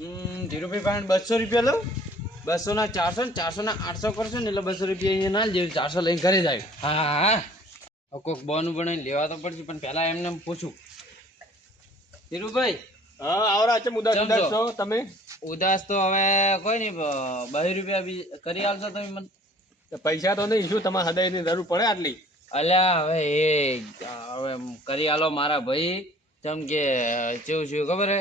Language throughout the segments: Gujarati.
હમ, ધીરુભાઈ પાસે બસો રૂપિયા લઉં બસો ના ચારસો ને ચારસો ના આઠસો કરશો ને એટલે બસો રૂપિયા અહીંયા ના જેવું ચારસો લઈને ઘરે જાય હા હા. કોઈક બોનું બનાવીને લેવા તો પડશે પણ પહેલા એમને પૂછું. ધીરુભાઈ હા આવરા છે મુદા સમજો. છો તમે? ઉદાસ તો હવે કોઈ નહીં બહી રૂપિયા બી કરી આલશો તમે મને. પૈસા તો નહીં શું તમારે હૃદયની જરૂર પડે આટલી? અલ્યા હવે એ હવે કરી આલો મારા ભાઈ. જેમ કે કેવું છું ખબર હે?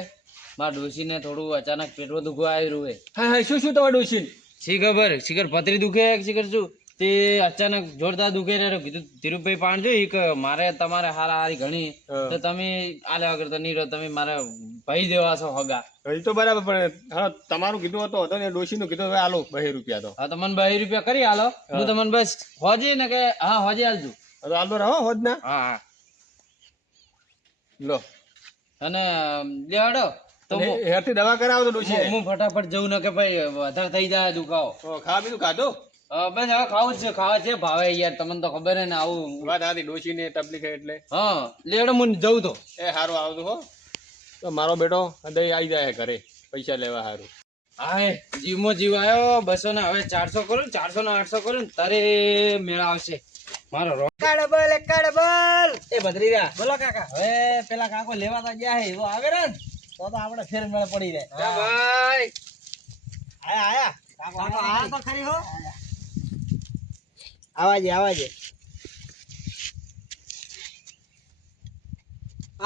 મારા ડોશીને થોડું અચાનક પેટમાં દુખવા આવ્યું હે હા હા શું શું તમારા ડોશી શી ખબર શિખર પથરી દુખે શિખર શું? તે અચાનક જોરદાર દુખે કીધું ધીરુભાઈ પાણ જો એક મારે તમારે હારા હારી ઘણી. તો તમે આલે વગર તો નહીં રહો તમે મારે ભાઈ દેવા છો હગા. ભાઈ તો બરાબર પણ હા તમારું કીધું હતું હતો ને ડોશીનું કીધું હવે આલો બે રૂપિયા તો હા તો મને બે રૂપિયા કરી આલો. હું. તમને બસ હોજી ને કે હા હોજે આલજો. હવે આલો રહો હોજ ના હા હા. લો. અને લેવાડો. તો હેરથી દવા કરાવો તો ડોશી હું ફટાફટ જવું ને કે ભાઈ વધારે થઈ જાય દુખાવો ખાવા બીજું ખાધું? બસ હવે ખાવું છે ખાવા છે ભાવે યાર તમને તો ખબર હે ને આવું. વાત આથી ડોશી ને તકલીફ એટલે. હા જઉં તો. એ સારું આવતું હો. તો મારો બેટો હૃદય આવી જાય ઘરે પૈસા લેવા સારું હા જીવમાં જીવ આવ્યો બસો ને હવે ચારસો કરો ચારસો ને આઠસો કરો ને તારે મેળા આવશે. મારો રોકાડ ડબલ એક ડબલ એ ભદ્રીરા બોલો કાકા. હવે પેલા કાકો લેવા તો ગયા હે એવો આવે ને, તો તો આપણે ફેર મેળ પડી રહે ભાઈ. આયા આયા. કાકો તો ખરી હો. આવાજે આવાજે.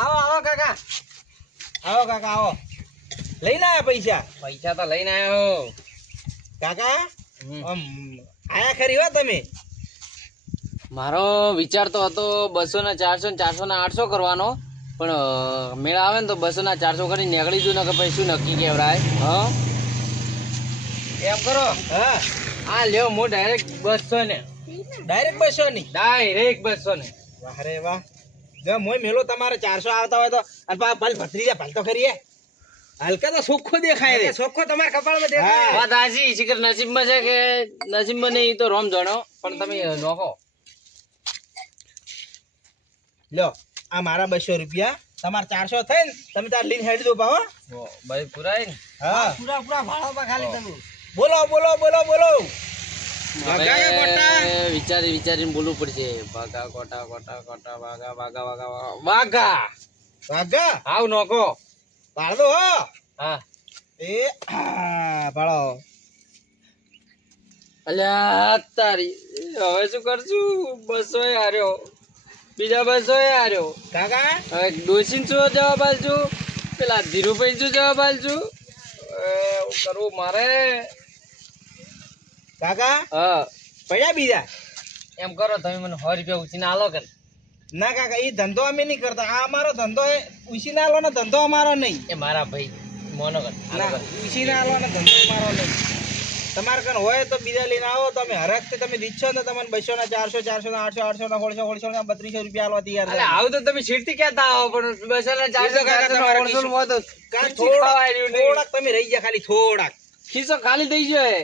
આવો આવો કાકા. આવો કાકા આવો. લઈને આયા પૈસા? પૈસા તો લઈને આવ્યો કાકા? આયા ખરી હો તમે? મારો વિચાર તો હતો બસો ને ચારસો ને ચારસો ને આઠસો કરવાનો. પણ મેળા આવે ને તો બસો ના ચારસો કરી નીકળી જુ ને કે પછી શું નક્કી કેવડાય હ? એમ કરો? હા. આ લ્યો હું ડાયરેક્ટ બસો ને ડાયરેક્ટ બસો ની ડાયરેક્ટ બસો ને વાહરે વાહ. જો મોય મેલો તમારે ચારસો આવતા હોય તો અને પા ભલ ભત્રીજા ભલ તો કરીએ હલકા તો સોખો દેખાય રે. ચોખ્ખો તમારા કપાળમાં દેખાય વાત હાચી શિખર નસીબમાં છે કે નસીબમાં નહીં તો રોમ જાણો. પણ તમે નોખો. લ્યો. આ મારા બસો રૂપિયા. તમારે ચારસો થઈ ને તમે તાર લીન હેડ દો પાહો ભાઈ પુરાય ને? હા. પૂરા પૂરા ભાડો પા ખાલી તમે. બોલો બોલો બોલો બોલો. વિચારી વિચારીને બોલવું પડશે. ભાગા કોટા કોટા કોટા ભાગા ભાગા ભાગા ભાગા ભાગા. આવ નોકો પાડ દો હો. હા. એ પાડો. અલ્યા તારી હવે શું કરશું? બસો હાર્યો. બીજા બસો એ આર્યો. કાકા? હવે ડોસીન શું જવાબ આલશું પેલા ધીરુભાઈ શું જવાબ આલશું કરવું મારે? કાકા? હા. પડ્યા બીજા? એમ કરો તમે મને સો રૂપિયા ઉછીને આલો કે ના કાકા એ ધંધો અમે નહીં કરતા. આ અમારો ધંધો એ ઉછીને ના નો ધંધો અમારો નહીં. એ મારા ભાઈ મોનો કર આલો ના કર ઉછી ના નો ધંધો અમારો નહીં. તમારે કણ હોય તો બીજા લઈને આવો તમે હરખ તમે દીધો ને તમને બસો ના ચારસો ચારસો ના આઠસો આઠસો ના સોળસો સોળસો ના બત્રીસો રૂપિયા આલવા તૈયાર આવું તો તમે શીરથી કહેતા આવો પણ બસો ને ચારસો ઓળસો. થોડાક તમે રહી ગયા ખાલી થોડાક. ખીસો ખાલી થઈ ગયો હે.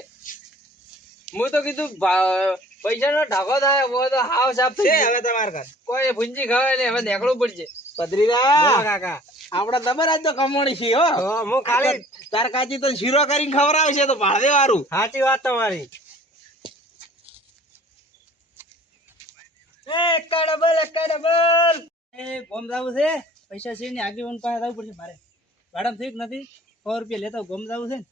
તો કીધું પૈસા નો ઢાકો થાય હું તો હાવ સાફ છે હવે તમારે કોઈ ભૂંજી ખવાય ને હવે નીકળવું પડશે. પદરીદા કાકા. આપડા તમારા જ તો કમોણી છે હો. હું ખાલી તાર કાચી તો શીરો કરીને ખવડાવશે તો ભાડે વારું સાચી વાત તમારી. એ કડબલ કડબલ. એ ગોમ જાવું છે. પૈસા છે ને આગેવાન પાસે જવું પડશે મારે. મેડમ ઠીક નથી? સો રૂપિયા લેતા ગોમ જાવું છે ને.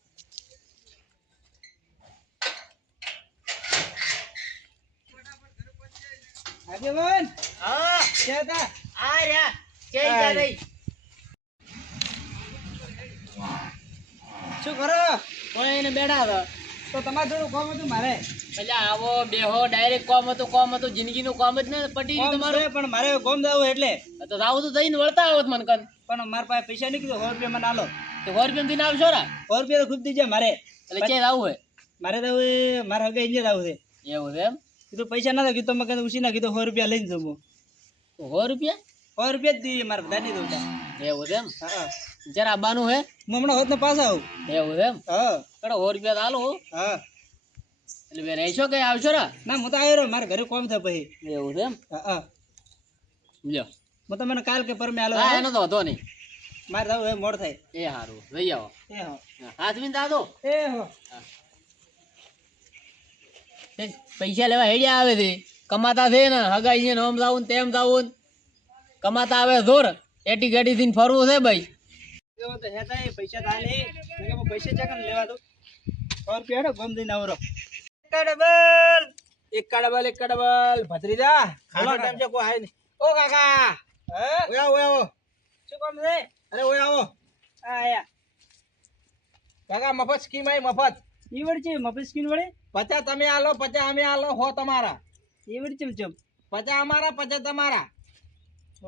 આગેવાન? હા. કેતા આ રહ્યા. કે જા શું કરો? કોઈ એને બેઠા હતા તો તમારે થોડું કોમ હતું મારે? એટલે આવો બેહો ડાયરેક્ટ કોમ હતું કોમ હતું જિંદગીનું કોમ જ ને પટી કામ તમારું. પણ મારે ગોમ જવું એટલે. તો તો થઈને વળતા આવત મને કન. પણ મારા પાસે પૈસા નહીં કીધું સો રૂપિયા મને આલો. તો સો રૂપિયા દીને આવશો રા સો રૂપિયા તો ખુદ દીજે મારે. એટલે ક્યાં આવું હોય? મારે તો મારે હગે અહીંયા જ આવું છે. એવું છે એમ? કીધું પૈસા ના કીધું તમે કીધું ઉછી ના કીધું સો રૂપિયા લઈને જમો. સો રૂપિયા? સો રૂપિયા જ દઈએ મારે બધા નહીં દઉં એવું એમ? જરા આબાનું હે હું? હમણાં હોત ને પાસ આવું. એવું એમ? હા. કડો સો રૂપિયા હાલો હા. એટલે બે રહેશો કે આવશો રા? ના હું તો આવ્યો રહ્યો મારે ઘરે કોમ થાય પછી. એવું એમ? હા લ્યો. હું તમને કાલ કે પરમે આલો હા એનો તો હતો નહીં. મારે હવે મોડ થાય. એ સારું લઈ આવો. એ હો. હાથ બી દાદો એ હો. પૈસા લેવા હેડ્યા આવે છે. કમાતા છે ને હગાઈ છે ને આમ જાવું ને તેમ જાવું કમાતા આવે જોર. એટી ગાડી થી ફરવું છે ભાઈ. પૈસા થાય પૈસા ચકન લેવા દો ગમ દઈને આવરો. ડબલ એક કડબલ એક ડબલ ભત્રીજા ખાલો ટાઈમ છે કોઈ આય નહીં. ઓ કાકા ઓય આવો ઓય શું કામ છે? અરે ઓય આવો. આયા. કાકા મફત સ્કીમ આવી મફત. ઈવડ છે મફત સ્કીમ વડે પચા તમે આલો પચા અમે આલો હો તમારા. ઈવડ ચમ ચમ? પચાસ અમારા પચાસ તમારા.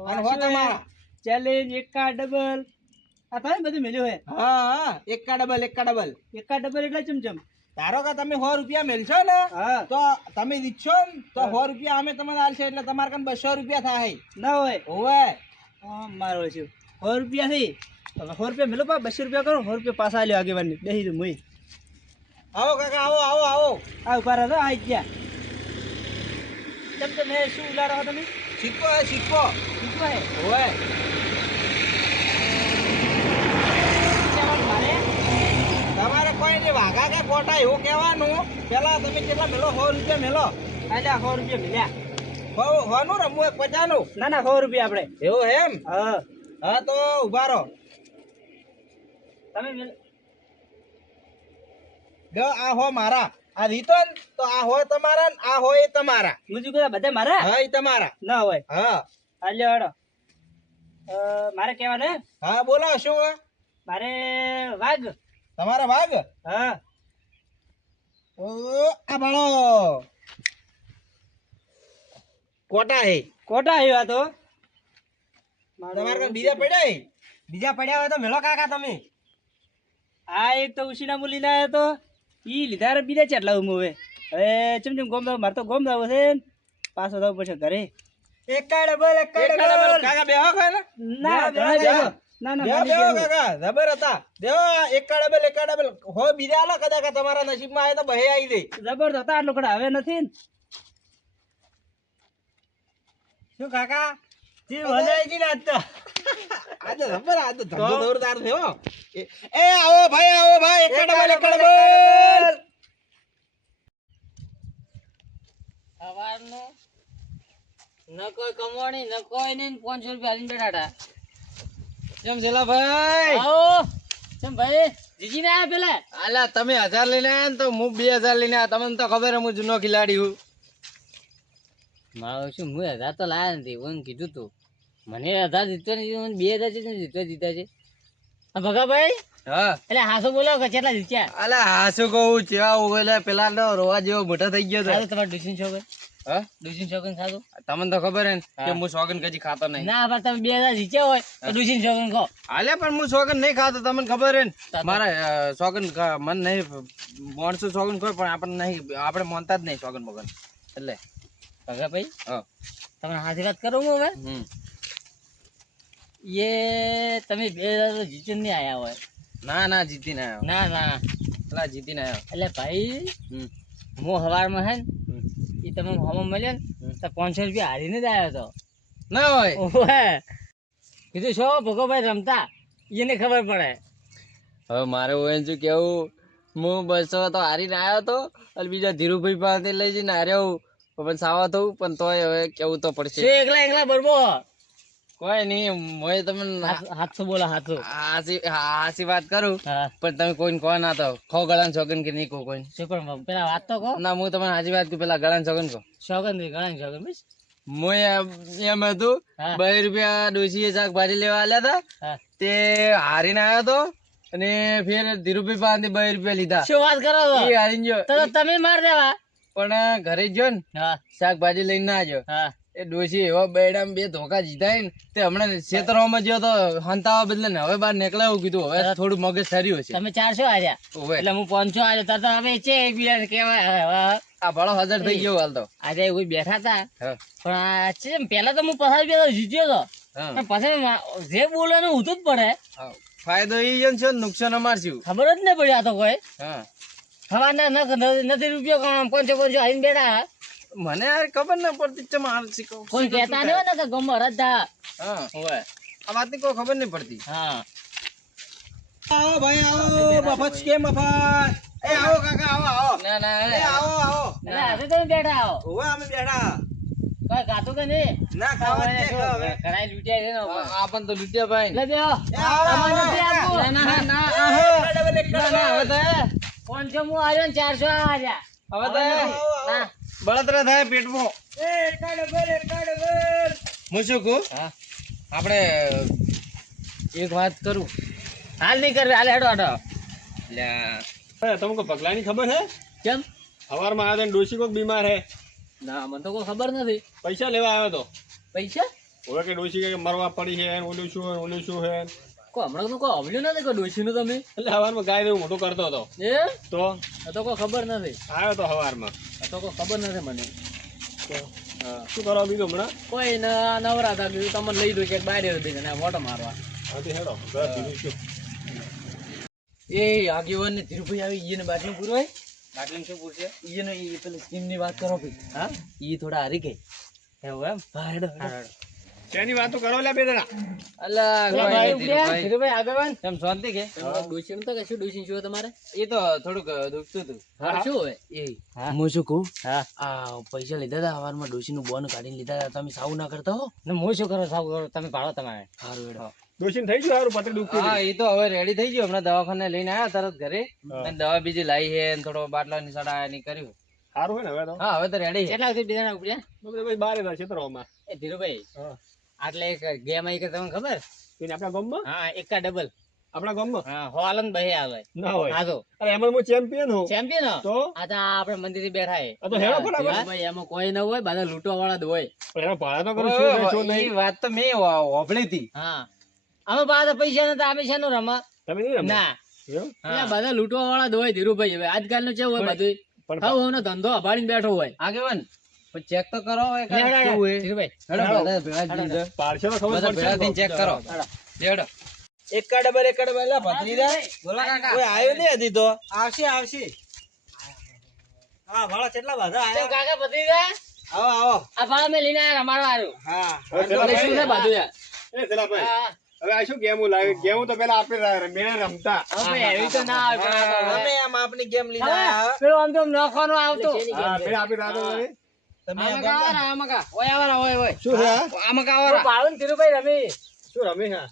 અને હો તમારા. ચેલેન્જ એકા ડબલ આ તારે બધું મેલ્યું હે? હા હા એકા ડબલ એકા ડબલ એકા ડબલ એટલે ચમચમ. ધારો કે તમે સો રૂપિયા મેલશો ને તો તમે દીધશો ને તો સો રૂપિયા અમે તમને આલશે એટલે તમારે કાન બસો રૂપિયા થાય. ના હોય. હોય મારો છે સો રૂપિયા થી? તમે સો રૂપિયા મેલો પા બસો રૂપિયા કરો સો રૂપિયા પાછા લ્યો આગેવાની બેસી દઉં મુઈ. આવો કાકા આવો આવો આવો. આ ઊભા રહો આઈ ગયા. તમે શું ઉલાડો તમે? સિક્કો હે સિક્કો હોય તમારે કોઈ નહીં વાઘા કે કોટા એવું કહેવાનું? પેલા તમે કેટલા મેલો? સો રૂપિયા મેલો? એટલે સો રૂપિયા મેલ્યા. હો હોનું રમવું એક પચાનું? ના ના સો રૂપિયા આપણે. એવું એમ? હા. હા તો ઊભા રહો. તમે જો આ હો મારા. આ રીતો તો આ હોય તમારા ને આ હોય તમારા. મુજુ બધા બધા મારા? હા એ તમારા. ના હોય. હા. હાલ્યો હડો મારે કહેવાનું હા બોલો શું મારે વાઘ. તમારા વાઘ? હા. ઓ આ બાળો. કોટા હે? કોટા હે તો? તમારે બીજા પડ્યા હે? બીજા પડ્યા હોય તો મેલો કાકા તમે. આ એક તો ઉશીના મુલી ના તો ઈ લીધા રે બીજા ચાટલા હું. હવે ચમ ચમ ગોમ દાવ મારે તો ગોમ દાવ છે ને. પાછો થવું પડશે ઘરે. એકા બોલ એકા બોલ કાકા બેહો ખાય ના ના ના કાકા. જબર હતા. હો બીજા આલા તમારા નસીબમાં આવે તો બહે આવી દે જબર હતા આટલો કડા હવે નથી ને. શું કાકા? જી વધાઈ જી ના તો. આજે જબર આ તો ધંધો દોરદાર થયો એ આવો ભાઈ આવો ભાઈ એકા ડબલ એકા ડબલ સવારનું ન કોઈ કમાણી ન કોઈ નહીં પાંચસો રૂપિયા હાલીને બેઠા હતા. કેમ છેલા ભાઈ? આવો. કેમ ભાઈ? જીજી ને આયા પેલા? આલા તમે હજાર લઈને આયા ને તો હું બે હજાર લઈને આયા. તમને તો ખબર હે જૂનો ખિલાડી હું. મારો શું હું હજાર તો લાયા નથી હું કીધું તું. મને હજાર જીતતો નથી બે હજાર છે જીતતો જીતા છે. ભગાભાઈ? હા. એટલે હાસુ બોલો કે કેટલા જીત્યા? અલા હાસુ કહું ચેવા ઓલે પેલા નો રોવા જેવો મોટો થઈ ગયો તો. તમારે ડુસીન છોકન હા? ડુસીન ખાધું? તમને તો ખબર હે ને કે હું. સોગન કજી ખાતો નહીં. ના પણ તમે બે હજાર જીત્યા હોય તો ડુસીન ખો. હાલે પણ હું સોગન નહીં ખાતો તમને ખબર હે મારા અ, સોગન મન નહીં માણસો સોગન કોઈ પણ આપણને નહીં આપણે માનતા જ નહીં સોગન બોગન એટલે. ભગાભાઈ હા. તમે હાથી વાત કરું હું હવે? તમે બે હજાર જીતીને નહીં આયા હોય. ના ના જીતીને આવ્યો ના ના. અલા જીતીને આવ્યો એટલે ભાઈ હું હવારમાં હે ને તમે હવામાં મળ્યો ને તો પાંચસો રૂપિયા હારીને જ આવ્યો હતો ના હોય. ઓહે કીધું છો ભગોભાઈ રમતા? એને ખબર પડે. હવે મારે હોય શું કેવું? હું બસો તો હારીને આવ્યો હતો અને બીજા ધીરુભાઈ પાસે લઈ જઈને હાર્યો પણ સાવા થવું પણ તોય હવે કેવું તો પડશે. એકલા એકલા બરબો કોઈ નહીં મોય તમને હાથ- હાથસો બોલો હાથસો હાસી હાસી વાત કરું પણ તમે કોઈને કહો ના તો. ખો ગળાન છોકન કે નહીં કહો કોઈ પણ પેલા વાત તો કહો. ના હું તમને હાજી વાત કહું પેલા ગળાન છોકન કહો. છોકન ઘણા શોગન બસ. મોય એમ હતું બે રૂપિયા ડોશીએ શાકભાજી લેવા આલ્યા હતા. તે હારીને આવ્યો હતો અને ફેર ધીરુભાઈ પાસે બે રૂપિયા લીધા. શું વાત કરો એ હારીને ગયો તમે માર દેવા. પણ ઘરે જ ને હા. શાકભાજી લઈને ના આવ્યો હા. એ ડોશી એવા બેડામ બે ધોકા જીતા ને તે હમણાં ક્ષેત્રમાં ગયો તો હંતાવા બદલે ને હવે બહાર નીકળાવું કીધું હવે થોડું મગજ સર્યું છે તમે ચારસો આવ્યા એટલે હું પાંચસો આવ્યો તો તો હવે છે હવે, હવે. આ ભાડો હાજર થઈ ગયો હાલ તો. આજે એવું બેઠા હતા પણ આ છે પેલા તો હું પસાર રૂપિયા જીત્યો તો. પણ પછી જે બોલવાનું ઊંધું જ પડે. ફાયદો એ છે નુકસાન અમાર છું ખબર જ નહીં પડી આ તો કોઈ. હવા ના ન- નથી રૂપિયો પાંચસો પાંચસો આવીને બેઠા. મને યાર ખબર ના પડતી ચમ હાલ શીખો કોઈ કહેતા નહીં ને કે ગમો રદ્દા હા. હોય આ વાતની કોઈ ખબર નહીં પડતી. હા. આવો ભાઈ આવો. મફત કે મફત? એ આવો કાકા આવો આવો. ના ના એ આવો આવો. ના આજે તમે બેઠા આવો. હોવે અમે બેઠા. કઈ ખાતું કે નહીં? ના ખાવા દે હવે. કઢાઈ લૂટ્યા છે ને આ પણ તો લૂટ્યા ભાઈ. લે આવો, તમારે નથી કાકા. ના ના ના આહો. ના ના હવે. તો પાંચસો હું આવ્યો ને ચારસો આવ્યા. હવે તો. ના. બળતરા થાય પેટમાં. એ એકા ડબલ હું શું કહું? હા. આપણે એક વાત કરું. હાલ નહીં કરવી હાલ હેડો હેડો. લ્યા અરે, તમને પગલાની ખબર છે કેમ? સવારમાં આવ્યો ને ડોશી કોક બીમાર હે. ના મને તો કોઈ ખબર નથી. પૈસા લેવા આવ્યો તો પૈસા? હવે કે ડોશી કે મરવા પડી છે ઓલું શું ઓલું શું હે કોઈ હમણાં તો કોઈ હમલ્યું નથી ડોસી નું તમે? એટલે હવારમાં ગાય દેવું મોટું કરતો હતો. એ તો? તો કોઈ ખબર નથી. આવ્યો તો હવારમાં. તો કોઈ ખબર નથી મને. શું કરવા બીજું હમણાં? કોઈ ના નવરા હતા કીધું તમને લઈ દો કે બહાર હતી ને મોટો મારવા. હાથી હેડો એ આગેવાન ને ધીરુભાઈ આવી ઈને બાટલું પૂરવાય બાટલું શું પૂરશે ઈને ઈ પેલી સ્કીમની વાત કરો ભાઈ હા? ઈ થોડા હારી ગઈ. એવું એમ? હા હેડો હેડો. શેની વાતો કરો લે બે જણા? અલા પેલા કોઈ ભાઈ નહીં ઉભ્યા? ધીરુભાઈ. ધીરુભાઈ આગેવાન કેમ શાંતિ કે? ડોશીનું તો કશું ડોશી શું તમારે? એ તો થોડુંક દુખતું હતું. હા શું હોય? એ. હું. શું કહું? હા. આ પૈસા લીધા હતા સવારમાં ડોશીનું બોન કાઢીને લીધા હતા. તમે સાવું ના કરતા હો? ને હું શું કરો સાવ કરો? તમે ભાડો તમારે. સારું ડોશીને થઈ ગયું સારું પતરી દુખતી હા એ તો હવે રેડી થઈ ગયો. હમણાં દવાખાને લઈને આવ્યા તરત ઘરે. અને દવા બીજી લાવી છે ને થોડો બાટલા ની સડા ની કર્યું. સારું હોય ને હવે તો. હા હવે તો રેડી છે. કેટલા સુધી બીજાના ઉપડ્યા? બારે એ ધીરુભાઈ હા. આટલે એક ગેમ આવી કે તમને ખબર? એને આપણા ગામમાં? હા એકા ડબલ આપણા ગામમાં? હા હોલન બહે આવે. ના હોય. હા તો. અરે એમાં હું ચેમ્પિયન હું. ચેમ્પિયન તો? આ તો આપણે મંદિર બેઠા હે. તો હેડો ફટાફટ. ભાઈ એમાં કોઈ ન હોય બધા લૂંટવા વાળા જ હોય. પણ એનો ભાડા તો કરું છું છે, શું નહીં. વાત તો મેં વા- હતી હા. અમે પાછા પૈસા નતા અમે શેનું રમા? તમે નહીં રમા? ના. બધા લૂંટવા વાળા જ હોય ધીરુભાઈ હવે. આજકાલનું કેવું હોય બધું હવે ધંધો અભાડીને બેઠો હોય. આગેવાન પણ ચેક તો કરો. ચેક કરો. ડબલ એકા ડબલ. લા ભત્રીજા બોલા કાકા. કોઈ આવ્યો નહીં હજી તો. આવશે આવશે. હા ભાડા કેટલા બધા ચમ આયા કાકા ભત્રીજા, આવો આવો. આ ભાડા મેં લઈને આયા રમાડવા હારું. હા. હવે પેલા એટલે શું છે ભાઈ- એ પેલા ભાઈ, હવે આ શું ગેમો લાવી ગેમો તો પેલા આપણે મેળે રમતા. હવે એવી તો ના આવે પણ આ તો હવે. અમે આમ આપની ગેમ લીધા હવે આયા આમ તો નાખવાનો આવતો. પેલા આપણે રાતો કરી. તમે આમાં આ કા ગમતા? આવાના, આમાં કા. ઓય આવાના, ઓય, ઓય. શું છે આ? આમાં કા તો આવાના. ભાડું ને ધીરુભાઈ રમી શું રમે હા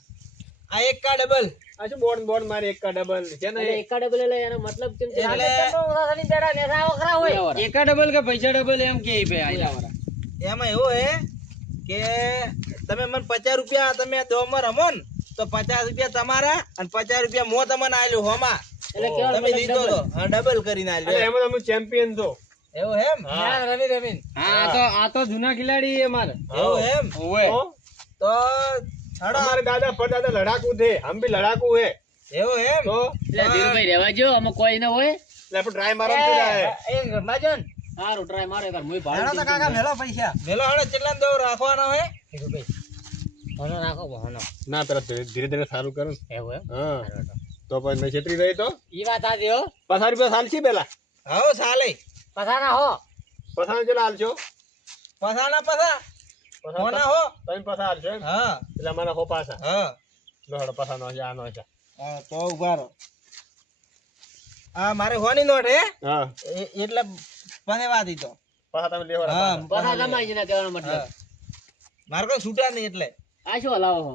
આ એકા ડબલ આ શું બોર્ડ બોર્ડ મારી એક ડબલ છે ને એટલે એકા ડબલ એટલે એનો મતલબ કેમ છે? એટલે- આ તો ઓછા થઈને બેઠા ને આ વખરા હોય એકા ડબલ કે પૈસા ડબલ એમ કે ભાઈ આયલા. એમાં એવું હે કે તમે મને પચાસ રૂપિયા તમે દોમાં રમો ને તો પચાસ રૂપિયા તમારા અને પચાસ રૂપિયા મો તમને આલ્યું હોમાં એટલે કેવો તમે લીધો તો ડબલ કરીને આલ્યો એમાં તમે ચેમ્પિયન છો એવું એમ? ના, રમી રમીને. હા. તો આ તો જૂના ખેલાડી એ મારે એવું એમ? ઓય તો તો અમારે દાદા પરદાદા લડાકુ છે. હમ બી લડાકુ હે એવું એમ? તો એટલે ધીરુભાઈ રહેવા જો અમે કોઈ ન હોય. એટલે આપણે ટ્રાય મારવા શું જાય એ રમાજો સારું ટ્રાય મારો એકવાર મુય ભાડું તો કાકા મેલો પૈસા. મેલો હડો કેટલા દો રાખવાનો હે ધીરુભાઈ હોનો નાખો હોનો ના પેલા ધીરે ધીરે સારું કરું. એવું એમ? હા. તો પછી મેં છેતરી રહી તો? ઈ વાત આજી હો. પચાસ રૂપિયા સાલશી પેલા? હો સાલે. પસાના હો. પથાના કેટલા હાલશો પથાના પથા. હોના હો? તમે પથા હાલશો હા. એટલે મને હો પાછા. હા. દોડો પચાસ નો છે આનો છે હા, તો ઊભા રહો. હા મારે હોની નોટ હે? હા. એટલે પાસે વાત તો પાછા તમે લેવા હા પસા જમાઈ ના કહેવાનો મતલબ. મારે કોઈ છૂટા નહીં એટલે. આ શું હલાવો હો?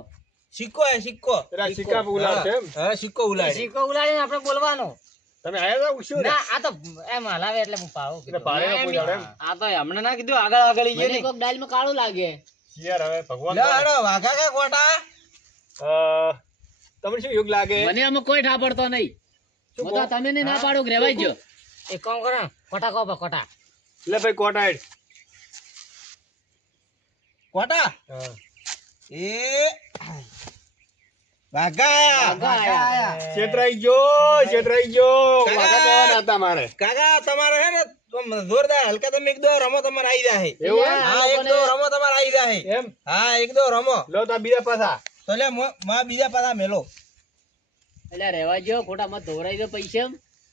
સિક્કો હે સિક્કો. એટલે સિક્કા ઉલાડ છે એમ? હા સિક્કો ઉલાડ. સિક્કો ઉલાડીને આપણે બોલવાનું. તમે આયા હતા ઉછ્યું ના આ તો એમ હલાવે એટલે હું પાવું એટલે પાડે ના પૂજાડે એમ આ તો હમણાં ના કીધું આગળ આગળ ઈ ગયો કોક ડાલમાં કાળું લાગે. યાર હવે ભગવાન ના હેડો વાઘા કા કોટા અ, તમને શું યોગ લાગે? મને આમાં કોઈ ઠાપડતો નહીં. શું હું તો તમે નહીં ના પાડો કે રેવાઈ જો એક કામ કરો ને, કોટા કોપા કોટા લે ભાઈ કોટા હા. એ જોરદાર હલકા તમે એક દો રમો તમારે આવી જાય? હા એક દો રમો તમારે આવી જાય એમ? હા એક દો રમો. લો તો બીજા પાછા તો લે મો- બીજા પાછા મેલો. એટલે રેવા ગયો ખોટા મત ધોરાઈ દો પૈસા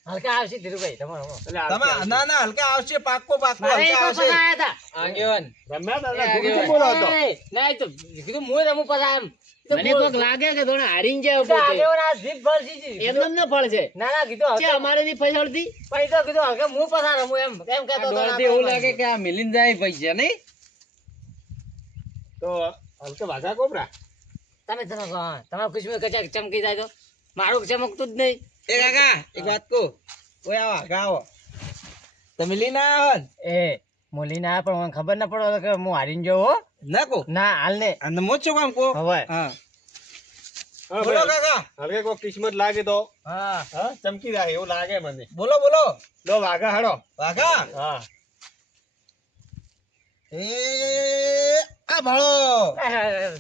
હલકા આવશે ધીરુભાઈ તમારો એટલે ના ના હલકા આવશે પાક્કો પાક્કો હલકા આવશે. આગેવાન. રમ્યા ના, તો કીધું મું રમું પાછા એમ. તો મને કોક લાગે કે થોડા હારીને જાય તો પોતે. આગેવાન આ જીભ ભરસી જી. એમને એમ ના ના ના કીધું છે અમારે ની ફસલતી પછી કીધું હલકા હું પાછા રમું એમ. એમ કહેતો હતો એવું લાગે કે આ મિલિન જાય પૈસા નહીં? તો હલકે વાઘા કોબરા તમે તમે તમારું ખુશબુ કચાક ચમકી જાય તો? મારું ચમકતું જ નહીં. એ કાકા એક વાત કહું. ઓય આવો આવો. તમે લઈને આવો એ. મોલી ના પણ મને ખબર ના પડે કે હું હારીને જાઉં હો. ના કો ના હાલ ને અને મોજ છો કામ કહો. હવે. હા. હા, બોલો કાકા. હલકે કો કિસ્મત લાગે તો. હા. હા ચમકી રહે એવું લાગે મને. બોલો બોલો. લો વાઘા હાડો વાઘા? હા. એ આ ભાળો.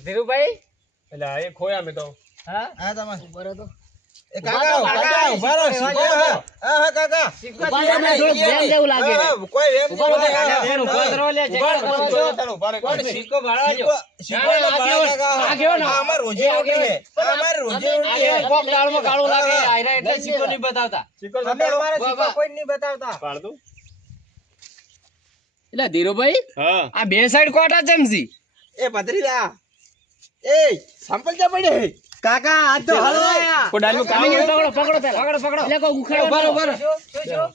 ધીરુભાઈ? એટલે એ ખોયા મેં તો. હા? આ તમે બરો તો. એટલે ધીરુભાઈ આ બે સાઈડ કોટા ચમસી એ ભત્રીજા એ સંપલ જા પડે? કાકા આ તો હલો કોઈ ડાળનું કામ પકડો પકડો પેલા પકડો પકડો. એટલે કો ઉખાડો બરો બરો શું શું શું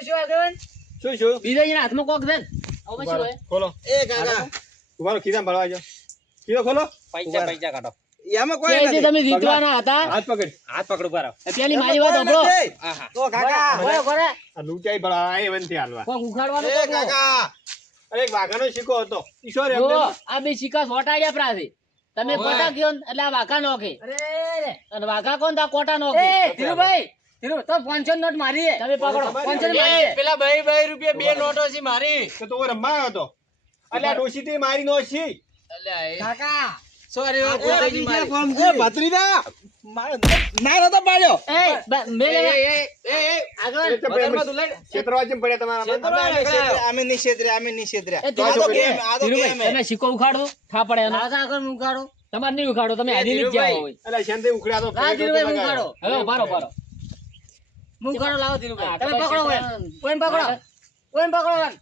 શું શું શું શું? બીજા જણા હાથમાં કોક દેન આવો ઊભા રહો, હોય? ખોલો. એ કાકા. ઉભારો કીધા ભરવા જો કીધો ખોલો. પૈસા પૈસા કાઢો. એમાં કોઈ નથી. તમે જીતવાના હતા. હાથ પકડ. હાથ પકડ બરો એ પેલી મારી વાત સાંભળો. આહા. તો કાકા. ઓય કોરે આ લૂંટાઈ ભરવા આ એવનથી હાલવા. કોક ઉખાડવાનો એ કાકા. અરે એક વાઘાનો શીખો હતો. ઈશ્વર એમને આ બે સિક્કા સોટાડ્યા પ્રાથી તમે કોટા ગયો એટલે આ વાઘા નોખે. અને વાઘા કોણ તો? કોટા નોખે. ધીરુભાઈ ધીરુ તો 500 નોટ મારી છે. તમે પકડો. પાંચસો મારી પેલા ભાઈ ભાઈ રૂપિયા બે નોટો છે મારી. કે તો રમવા હતો. એટલે આ તે મારી નો છી કાકા સોરી એ ભૂલાઈ મારી. ભત્રીજા, એ ભત્રીજા! મારે ના નતો પાડ્યો. એ બ- એ, એ, એ, એ, આગળ. વધારમાં તું લઈ. ક્ષેત્રવા જેમ પડ્યા તમારા અમે નિષેધ્યા, અમે અમે નિષેધ્યા. એ આ તો ગેમ, આ તો ગેમ હે. તમે ઉખાડો. થા પડે એનો. આગળ મુકાડો તમારે નહીં ઉખાડો તમે એ હારી જ ગયા હોય. એટલે શાંતિ ઉખડ્યા તો? ધીરુભાઈ મુકાડો હવે ઉભારો ઉભારો મુકાડો લાવો ધીરુભાઈ. તમે પકડો ઓય. પકડો. ઓયને પકડો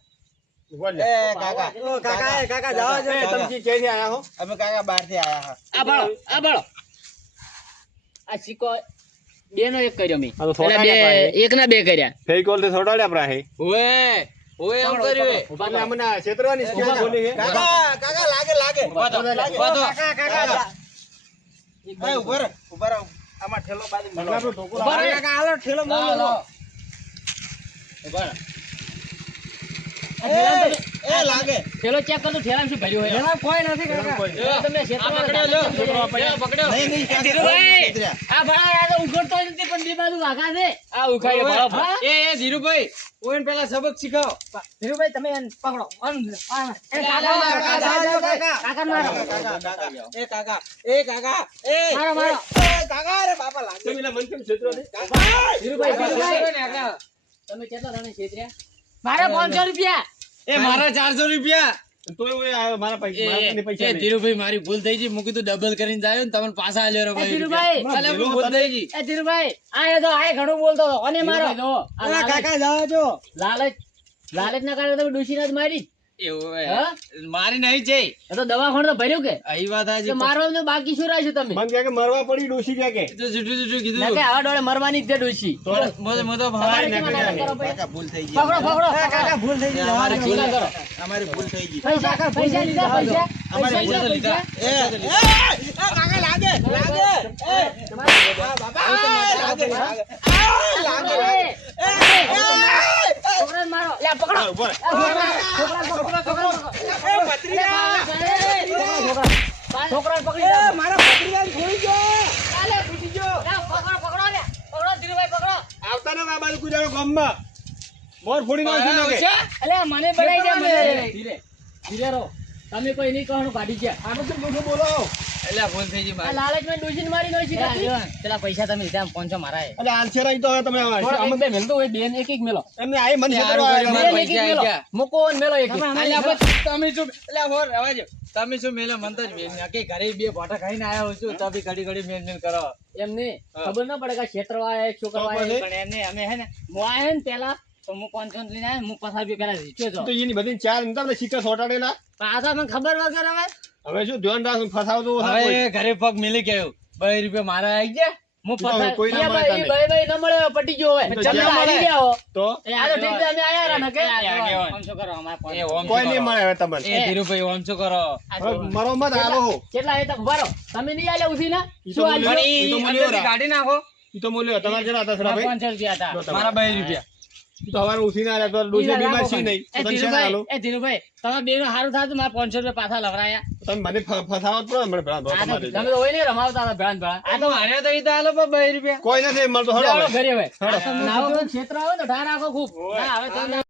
એક કર્યો મેં આ તો એટલે થોડા બે પાડે. એક ના બે કર્યા ફેવિકોલથી થોડાડ્યા પ્રાહે ઓએ, ઓએ એમ કર્યું એ. ઊભા એટલે થો. અમને આ ક્ષેત્રવાની સ્કીમ બોલી છે કાકા કાકા લાગે લાગે ઊભા થો, લાગે. ઊભા થો. કાકા કાકા એ ઊભા રહો આમાં ઠેલો બાંધી એટલે મળો. આપણો ઢોકળો ઊભા રહો. કાકા હાલો ઠેલો લાવો, મળો લાવો. ઊભા રહો. આ ઠેલામાં તમે- એ લાગે ચેક શું ભર્યું હોય કોઈ નથી કાકા તમે પકડ્યો. આ ભાડા ઉઘડતો નથી પણ બે બાજુ વાઘા છે આ. હા? એ, એ, ધીરુભાઈ, ઓએને પેલા સબક શીખાવો. ધીરુભાઈ તમે પકડો. એ કાકા મારો એ કાકા એ કાકા એ મારો, મારો. એ કાકા અરે બાપા લાગે તમે મન કેમ ક્ષેત્રથી? ધીરુભાઈ. તમે કેટલા દાણા છેતર્યા મારે 500 રૂપિયા. એ મારા ચારસો રૂપિયા. તોય મારા પૈસા. ધીરુભાઈ ભૂલ થઈ ગઈ. મૂકી કીધું ડબલ કરીને જાય ને તમને પાછા આલ્યો રે ભાઈ ધીરુભાઈ. ભૂલ થઈ ગઈ. એ ધીરુભાઈ આ એ તો આ ઘણું બોલતો હતો. અને મારો. કાકા જાઓ છો લાલચ. લાલચ. ના કારણે તમે ડુસી ના મારી. એવું મારી નહીં જઈ. એ તો દવાખાનું તો ભર્યું કે? અહીં વાત આજે. મારવાનું તો બાકી શું રાખ્યું તમે? મને કે મરવા પડી ડોસી કે કે. તો જુટુ જુટુ કીધું કે આવા ડોળે મરવાની જ છે ડોશી મોં- મોં તો ભાઈ ભાઈ? કાકા ભૂલ થઈ ગઈ. પકડો પકડો કાકા ભૂલ થઈ ગઈ. અમારી ભૂલ કરો. અમારી ભૂલ થઈ ગઈ. પૈસા પૈસા લીધા પૈસા? અમારે તો લીધા. એ એ કાકા લાગે લાગે એ. બાબા લાગે લાગે. આ, લાગે એ એ. મારો. લે પકડો. છોકરા છોકરા છોકરા છોકરા એ ભત્રીજા છોકરાને પકડી મારા ભત્રીજાને છોડી દો. લે પીટી જો પકડો પકડો લે. પકડો ધીરુભાઈ પકડો. આવતા ને આ બાજુ કુજારો ગામમાં. મોર ફોડી નાખી નાખે. અલે મને બનાવી દે મને ધીરે ધીરે રહો. તમે કોઈ નહીં કહો ગાડી ગયા. આનો કેમ જૂઠું બોલો. એટલે ભૂલ થઈ ગઈ મારી. લાલચમાં ડોશીને મારી નાખી પેલા પેલા પૈસા તમે લીધા પાંચસો મારા એટલે આલસે રહી તો હવે તમે થોડો એક બે મેલતો હોય, બેન એક એક મેલો. એમને મને એક એક મેલો. મૂકો મેલો એક તમે શું એટલે હોર રહેવા દ્યો. તમે શું મેલે મન તો જ મેલ કે ઘરે બે ફોટા ખાઈને આયા હોઉં છું તો બી ઘડી ઘડી મેલ મેલ કરો એમ નહીં. ખબર ના પડે કે આ ક્ષેત્રવા આયા, શું કરવા તો આયા. પછી? પણ એમને અમે હે ને હું આયો ને પેલા તો હું પાંચસો લઈને આવ્યો હું પચાસ રૂપિયા પેલા વેચ્યો તો એની બધી ચાર નતા બધા સોટાડેલા. પણ મને ખબર વગર હવે? હવે શું ધ્યાન રાખ? ફસાવતો હવે ઘરે પગ મિલી ગયું બે રૂપિયા મારા આવી ગયા? હું તો કોઈ ના મળે ભાઈ- ભાઈ ભાઈ મળે પટી ગયો હવે. હારી મળે. ગયા તો? આ તો ઠીક અમે આયા રહ્યા ને કે? એ આગેવાન. આગેવાન. પાંચસો કરો અમારે. ઓમ કોઈ નહીં મળે હવે તમને. એ ધીરુભાઈ ઓમ શું કરો? મરો મત આલો હો. કેટલા એ તો ઊભા તમે નહીં આલ્યા ઉધી ના? શું અંદરથી કાઢી નાખો. ઈ તો બોલ્યો તમારે કેટલા હતા મારા ભાઈ પાંચસો રૂપિયા હતા. મારા બે રૂપિયા. ઈ તો હવારે ઉઠીને આલ્યા તો ડોશી બીમાર છે નહીં. તો તને શેના ધીરુભાઈ એ ધીરુભાઈ તમે બે નું સારું થતું મારા પાંચસો રૂપિયા પાછા લવરાયા. તમે મને ફ- ફસાવો જ પડે ને મને ભલા ભલા તમારે. તમે તો હોય નહીં રમાવતા હતા ભેળાં ભેળાં. આ તો હાર્યા તો ઈ તો આલો પણ બે રૂપિયા. કોઈ નથી મળતો હળો ઘરે. નાવો ક્ષેત્ર આવે ને ઢાર રાખો ખૂબ. ના હવે તો ના